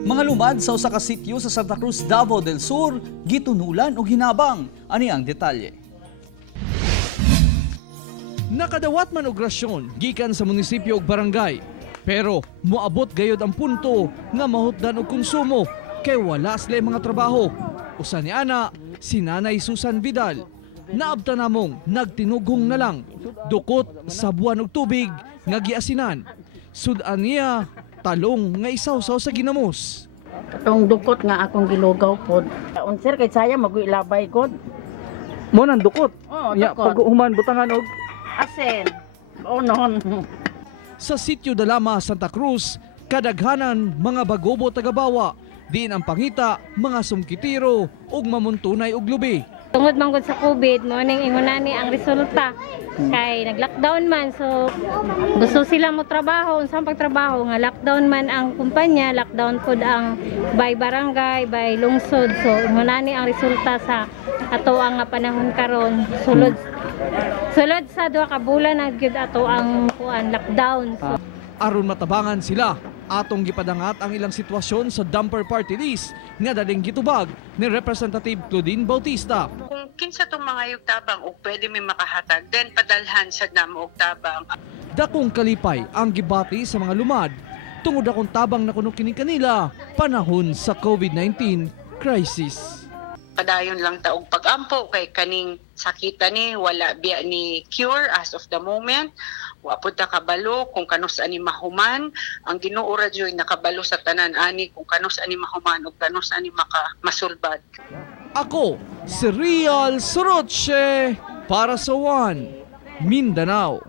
Mga lumad sa usa ka sitio sa Santa Cruz, Davao del Sur, gitunulan o hinabang. Ani ang detalye? Nakadawat man og grasyon gikan sa munisipyo ug barangay. Pero moabot gayod ang punto nga mahutdan og konsumo kay wala sila mga trabaho. Usa ni ana si Nanay Susan Vidal. Naabta namong nagtinughong na lang dukot sa buwan og tubig nga giasinan. Sudan niya talong nga isaw-saw sa ginamos. Itong dukot nga akong gilugaw pod. Unsir kay saya mag-ilabay god. Mo nang dukot. Oo, Ya dukot. pag human butangan og Asen. O non. sa Sitio Dalama, Santa Cruz, kadaghanan mga bagobo tagabawa, diin ang pangita, mga sumkitiro ug mamuntunay og lubi. Tungod man gud sa COVID, mo ning ingunani ang resulta. Kay nag-lockdown man, so gusto sila mo trabaho, unsang pagtrabaho nga lockdown man ang kumpanya, lockdown pod ang by barangay, by lungsod. So ingunani ang resulta sa ato ang panahon karon. Sulod sa 2 ka bulan na gyud ato ang lockdown. So, Aron matabangan sila, atong gipadangat ang ilang sitwasyon sa dumper party list nga daling gitubag ni Representative Claudine Bautista. Kung kinsa tong mga yugtabang o pwede may makahatag, then padalhan sa damo og tabang. Dakong kalipay ang gibati sa mga lumad tungod akong tabang na kuno kini kanila panahon sa COVID-19 crisis. Padayon lang ta og pagampo kay kaning sakita ni wala biya ni cure as of the moment. Wa pud ta kabalo kung kanus ani mahuman. Ang Ginoo ra joy nakabalo sa tanan ani kung kanus ani mahuman ug kanus ani masulbad. Ako, si Real Soroche para sa One Mindanao.